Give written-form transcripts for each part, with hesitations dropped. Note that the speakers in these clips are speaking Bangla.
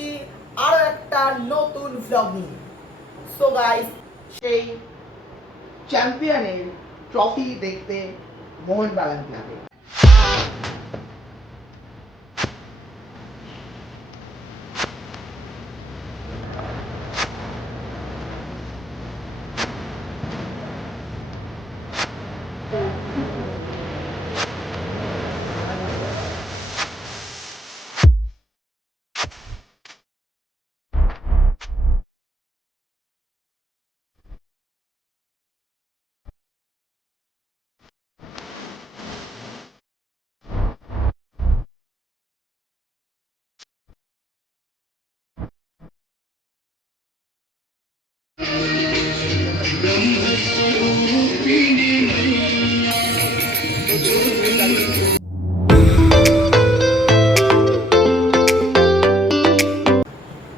এসেছি আরো একটা নতুন ভ্লগ নিয়ে। সো গাইস, সেই চ্যাম্পিয়নের ট্রফি দেখতে মোহনবাগান ক্লাবে।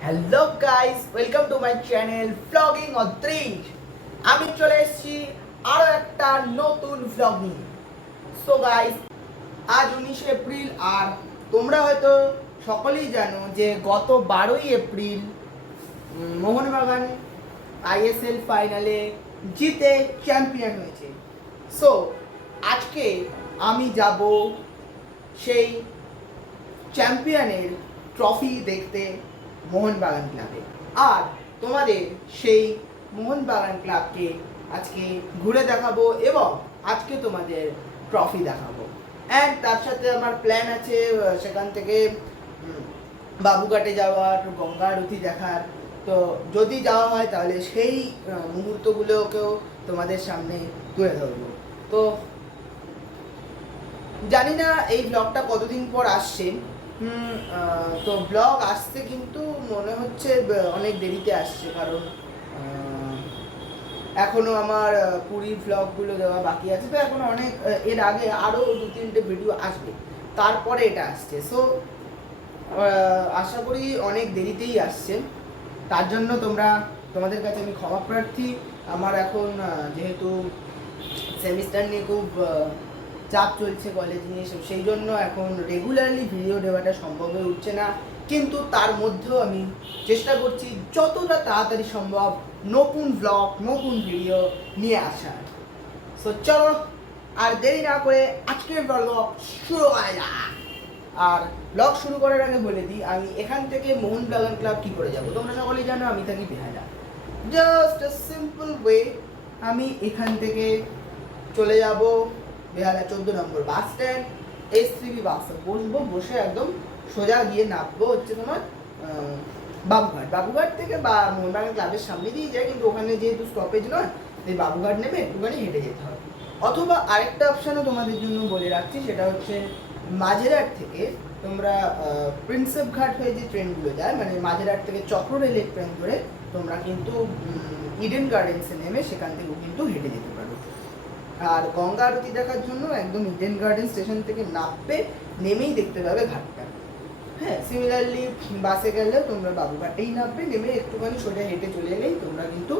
Hello guys, welcome to my channel vlogging Adrish. আমি চলে এসেছি আরো একটা নতুন ভ্লগ নিয়ে। সো গাইস, আজ 19 এপ্রিল, আর তোমরা হয়তো সকলেই জানো যে গত 12ই এপ্রিল মোহনবাগান আইএসএল ফাইনালে জিতে চ্যাম্পিয়ন হয়েছে। সো আজকে আমি যাব সেই চ্যাম্পিয়নের ট্রফি দেখতে মোহনবাগান ক্লাবে, আর তোমাদের সেই মোহনবাগান ক্লাবকে আজকে ঘুরে দেখাবো এবং আজকে তোমাদের ট্রফি দেখাবো। অ্যান্ড তার সাথে আমার প্ল্যান আছে সেখান থেকে বাবুঘাটে যাওয়ার, গঙ্গা আরতি দেখার। তো যদি যাওয়া হয় তাহলে সেই মুহূর্তগুলোকেও তোমাদের সামনে তুলে ধরবো। তো জানি না এই ব্লগটা কতদিন পর আসছে। তো ব্লগ আসতে কিন্তু মনে হচ্ছে অনেক দেরিতে আসছে, কারণ এখনো আমার পুরীর ব্লগগুলো দেওয়া বাকি আছে। তো এখনো অনেক, এর আগে আরও 2-3টে ভিডিও আসবে, তারপরে এটা আসছে। সো আশা করি অনেক দেরিতেই আসছে, তার জন্য তোমাদের কাছে আমি ক্ষমা প্রার্থী। আমার এখন যেহেতু সেমিস্টার নিয়ে খুব চাপ চলছে কলেজ নিয়ে, সেই জন্য এখন রেগুলারলি ভিডিও দেওয়াটা সম্ভব হয়ে উঠছে না, কিন্তু তার মধ্যেও আমি চেষ্টা করছি যতটা তাড়াতাড়ি সম্ভব নতুন ব্লগ, নতুন ভিডিও নিয়ে আসার। সো চলো আর দেরি না করে আজকের ব্লগ শুরু করা যাক। আর ব্লগ শুরু করার আগে বলে দিই, আমি এখান থেকে মোহনবাগান ক্লাব কী করে যাব। তোমরা সকলেই জানো আমি থাকি বেহালা। জাস্ট আ সিম্পল ওয়ে, আমি এখান থেকে চলে যাব বেহালা 14 নম্বর বাস স্ট্যান্ড, এসসিবি বাসে বসবো, বসে একদম সোজা গিয়ে নামবো হচ্ছে তোমার বাবুঘাট থেকে বা মোহনবাগান ক্লাবের সামনে দিয়ে যায়, কিন্তু ওখানে যেহেতু স্টপেজ নয়, তাই বাবুঘাট নেমে একটুখানি হেঁটে যেতে হবে। অথবা আরেকটা অপশানও তোমাদের জন্য বলে রাখছি, সেটা হচ্ছে মাঝেরহাট থেকে তোমরা প্রিন্সেপ ঘাট হয়ে যে ট্রেনগুলো যায়, মানে মাঝেরহাট থেকে চক্র রেলের ট্রেন ধরে তোমরা কিন্তু ইডেন গার্ডেন্সে নেমে সেখান থেকেও কিন্তু হেঁটে যেতে পারো। আর গঙ্গা আরতি দেখার জন্য একদম ইডেন গার্ডেন স্টেশন থেকে নামবে, নেমেই দেখতে পাবে ঘাটটা। হ্যাঁ, সিমিলারলি বাসে গেলে তোমরা বাবুঘাটেই নামবে, নেমে একটুখানি সোজা হেঁটে চলে এলেই তোমরা কিন্তু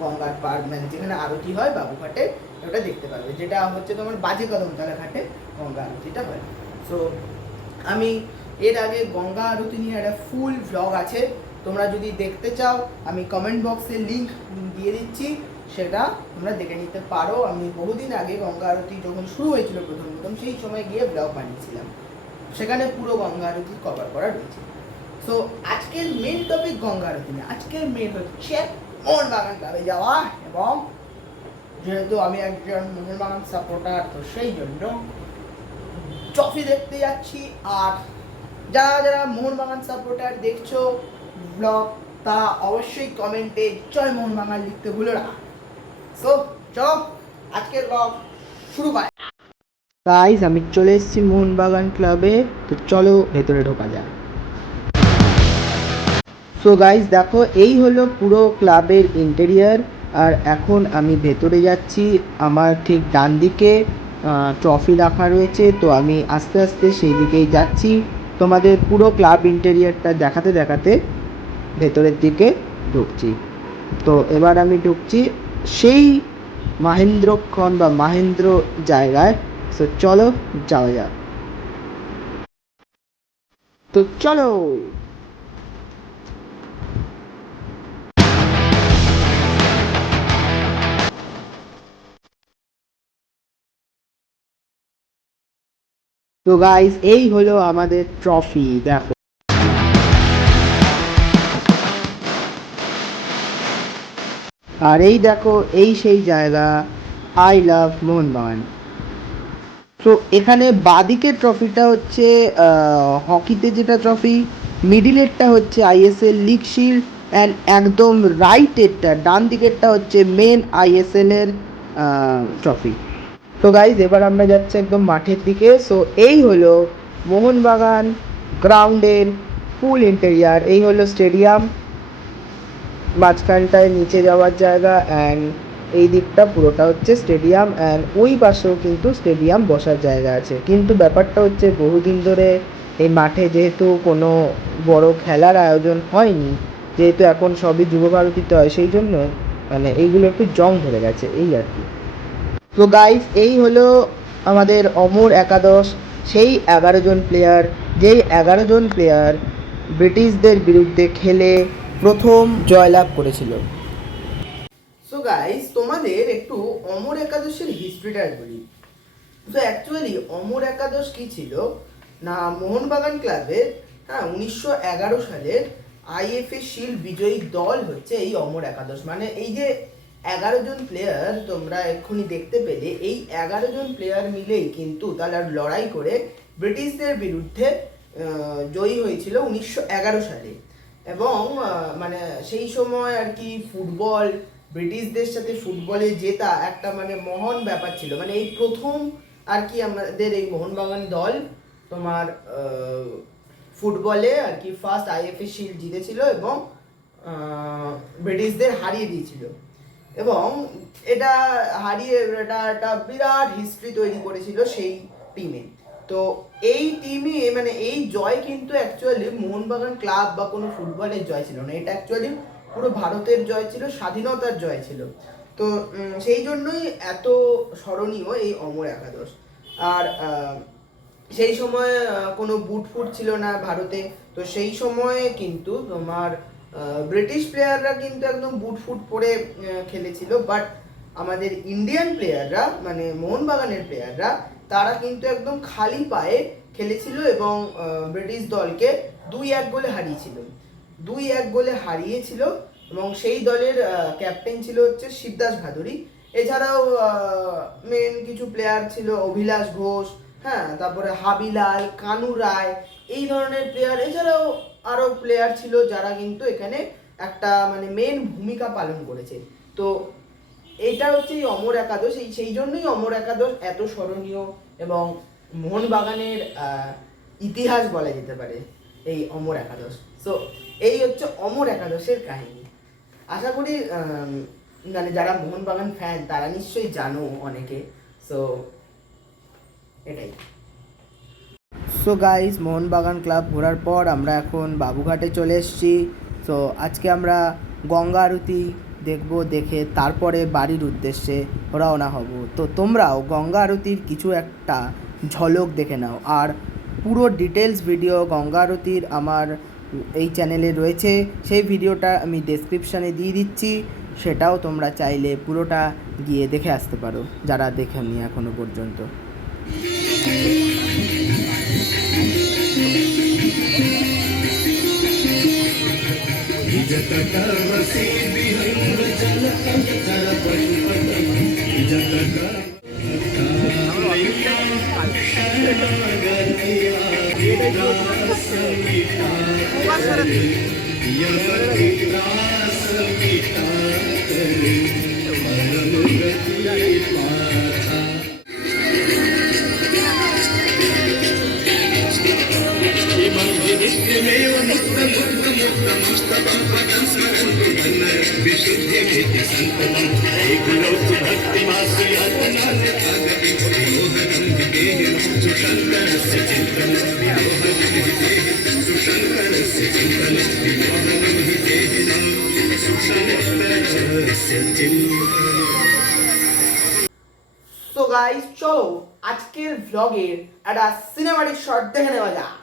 গঙ্গার পার, মানে যেখানে আরতি হয় বাবুঘাটে, ওটা দেখতে পারবে, যেটা হচ্ছে তোমার বাজে কদমতলা ঘাটে গঙ্গা আরতিটা হয়। সো আমি এর আগে গঙ্গা আরতি নিয়ে একটা ফুল ভ্লগ আছে, তোমরা যদি দেখতে চাও আমি কমেন্ট বক্সে লিঙ্ক দিয়ে দিচ্ছি, সেটা তোমরা দেখে নিতে পারো। আমি বহুদিন আগে গঙ্গা আরতি যখন শুরু হয়েছিল প্রথম সেই সময় গিয়ে ব্লগ বানিয়েছিলাম, সেখানে পুরো গঙ্গা আরতি কভার করা রয়েছে। সো আজকের মেন টপিক গঙ্গা আরতি না, আজকের মেন হচ্ছে মোহনবাগান ক্লাবে যাওয়া, এবং যেহেতু আমি একজন মোহনবাগান সাপোর্টার, তো সেই জন্য ট্রফি দেখতে যাচ্ছি। আর যারা যারা মোহনবাগান সাপোর্টার দেখছো ব্লগ, তা অবশ্যই কমেন্টে জয় মোহনবাগান লিখতে ভুলো না। সো চলো আজকের ব্লগ শুরু করা। গাইস, আমি চলে এসেছি মোহনবাগান ক্লাবে, তো চলো ভেতরে ঢোকা যাক। সো গাইস দেখো, এই হলো পুরো ক্লাবের ইন্টেরিয়ার, আর এখন আমি ভেতরে যাচ্ছি। আমার ঠিক ডান দিকে ট্রফি রাখা রয়েছে, তো আমি আস্তে আস্তে সেই দিকেই যাচ্ছি, তোমাদের পুরো ক্লাব ইন্টেরিয়ারটা দেখাতে দেখাতে ভেতরের দিকে ঢুকছি। তো এবার আমি ঢুকছি সেই মাহেন্দ্রক্ষণ বা মাহেন্দ্র জায়গায়। তো চলো যাওয়া যাক। তো চলো। তো গাইস এই হলো আমাদের ট্রফি, দেখো। আর এই দেখো, এই সেই জায়গা, আই লাভ মোহনবাগান। তো এখানে বাদিকের ট্রফিটা হচ্ছে হকিতে যেটা ট্রফি, মিডিলেরটা হচ্ছে আইএসএল লিগ শিল্ড, অ্যান্ড একদম রাইটেরটা ডান দিকেরটা হচ্ছে মেন আইএসএলের ট্রফি। তো গাইজ এবার আমরা যাচ্ছি একদম মাঠের দিকে। সো এই হলো মোহনবাগান গ্রাউন্ডের ফুল ইন্টেরিয়ার। এই হলো স্টেডিয়াম, মাঝখানটায় নিচে যাওয়ার জায়গা, অ্যান্ড এই দিকটা পুরোটা হচ্ছে স্টেডিয়াম, অ্যান্ড ওই পাশেও কিন্তু স্টেডিয়াম বসার জায়গা আছে। কিন্তু ব্যাপারটা হচ্ছে বহুদিন ধরে এই মাঠে যেহেতু কোনো বড় খেলার আয়োজন হয়নি, যেহেতু এখন সবই যুবভারতীতে হয়, সেই জন্য মানে এইগুলো একটু জং ধরে গেছে, এই আর কি। তো গাইস এই হলো আমাদের অমর একাদশ, সেই 11 জন প্লেয়ার, যেই 11 জন প্লেয়ার ব্রিটিশদের বিরুদ্ধে খেলে প্রথম জয়লাভ করেছিল। সো গাইস তোমাদের একটু অমর একাদশের হিস্ট্রিটা বলি। তো অ্যাকচুয়ালি অমর একাদশ কি ছিল না, মোহনবাগান ক্লাবের 1911 সালের আইএফএ শিল্ড বিজয়ী দল হচ্ছে এই অমর একাদশ। মানে এই যে 11 জন প্লেয়ার তোমরা এক্ষুনি দেখতে পেলে, এই 11 জন প্লেয়ার মিলেই কিন্তু তারা লড়াই করে ব্রিটিশদের বিরুদ্ধে জয়ী হয়েছিল 1911 সালে। এবং মানে সেই সময় আর কি ফুটবল, ব্রিটিশদের সাথে ফুটবলে জেতা একটা মানে মহান ব্যাপার ছিল। মানে এই প্রথম আর কি আমাদের এই মোহনবাগান দল তোমার ফুটবলে আর কি ফার্স্ট আইএফএ শিল্ড জিতেছিল এবং ব্রিটিশদের হারিয়ে দিয়েছিল। এবং এটা হারিয়ে এটা একটা বিরাট হিস্ট্রি তৈরি করেছিল সেই টিমে। তো এই টিমে মানে এই জয় কিন্তু অ্যাকচুয়ালি মোহনবাগান ক্লাব বা কোনো ফুটবলের জয় ছিল না, এটা অ্যাকচুয়ালি পুরো ভারতের জয় ছিল, স্বাধীনতার জয় ছিল। তো সেই জন্যই এত স্মরণীয় এই অমর একাদশ। আর সেই সময় কোনো বুট ফুট ছিল না ভারতে, তো সেই সময়ে কিন্তু তোমার ব্রিটিশ প্লেয়াররা কিন্তু একদম বুট ফুট পরে খেলেছিল, বাট আমাদের ইন্ডিয়ান প্লেয়াররা মানে মোহনবাগানের প্লেয়াররা তারা কিন্তু একদম খালি পায়ে খেলেছিল এবং ব্রিটিশ দলকে 2-1 গোলে হারিয়েছিল, 2-1 গোলে হারিয়েছিল। এবং সেই দলের ক্যাপ্টেন ছিল হচ্ছে শিবদাস ভাদুড়ী। এছাড়াও মেন কিছু প্লেয়ার ছিল অভিলাষ ঘোষ, তারপরে হাবিলাল, কানু রায়, এই ধরনের প্লেয়ার। এছাড়াও আরও প্লেয়ার ছিল যারা কিন্তু এখানে একটা মানে মেন ভূমিকা পালন করেছে। তো এটা হচ্ছে এই অমর একাদশ, সেই জন্যই অমর একাদশ এত স্মরণীয় এবং মোহনবাগানের ইতিহাস বলা যেতে পারে এই অমর একাদশ। সো এই হচ্ছে অমর একাদশের কাহিনী। আশা করি মানে যারা মোহনবাগান ফ্যান তারা নিশ্চয়ই জানো অনেকে। সো এটাই। সো গাইস মোহনবাগান ক্লাব ঘোরার পর আমরা এখন বাবুঘাটে চলে এসেছি। সো আজকে আমরা গঙ্গা আরতি দেখব, দেখে তারপরে বাড়ির উদ্দেশ্যে রওনা হব। তো তোমরাও গঙ্গা আরতির কিছু একটা ঝলক দেখে নাও। আর পুরো ডিটেলস ভিডিও গঙ্গা আরতির আমার এই চ্যানেলে রয়েছে, সেই ভিডিওটা আমি ডেসক্রিপশানে দিয়ে দিচ্ছি, সেটাও তোমরা চাইলে পুরোটা গিয়ে দেখে আসতে পারো যারা দেখেননি এখনো পর্যন্ত। সো গাইস চলো আজকের ভ্লগের একটা সিনেমাটিক শট দেখে নেওয়া যাক।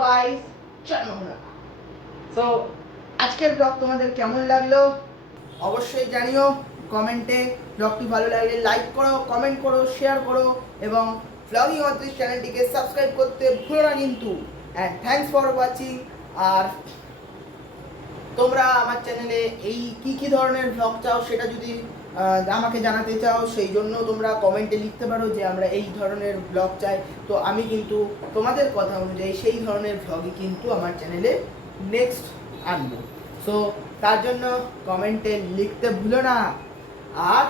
গাইস, জয় মোহনবাগান। সো আজকের ব্লগ তোমাদের কেমন লাগলো অবশ্যই জানিও কমেন্টে। ব্লগটি ভালো লাগলে লাইক করো, কমেন্ট করো, শেয়ার করো এবং ব্লগিং অদৃশ চ্যানেলটিকে সাবস্ক্রাইব করতে ভুলো না কিন্তু। And thanks for watching. আর তোমরা আমার চ্যানেলে এই কি ধরনের ব্লগ চাও সেটা যদি আমাকে জানাতে চাও, সেই জন্য তোমরা কমেন্টে লিখতে পারো যে আমরা এই ধরনের ব্লগ চাই। তো আমি কিন্তু তোমাদের কথা অনুযায়ী সেই ধরনের ব্লগই কিন্তু আমার চ্যানেলে নেক্সট আনবো। সো তার জন্য কমেন্টে লিখতে ভুলো না। আর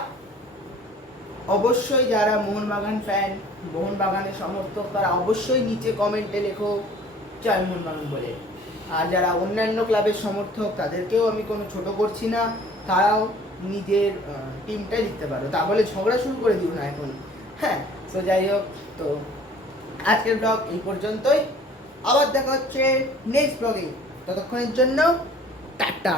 অবশ্যই যারা মোহনবাগান ফ্যান, মোহনবাগানের সমর্থক, তারা অবশ্যই নিচে কমেন্টে লেখো জয় মোহনবাগান বলে। আর যারা অন্যান্য ক্লাবের সমর্থক, তাদেরকেও আমি কোনো ছোট করছি না, তারাও নিজের টিমটাই লিখতে পারো। তা বলে ঝগড়া শুরু করে দিও না এখন। হ্যাঁ, তো যাই হোক, তো আজকের ব্লগ এই পর্যন্তই। আবার দেখা হচ্ছে নেক্সট ব্লগে। ততক্ষণের জন্য টাটা।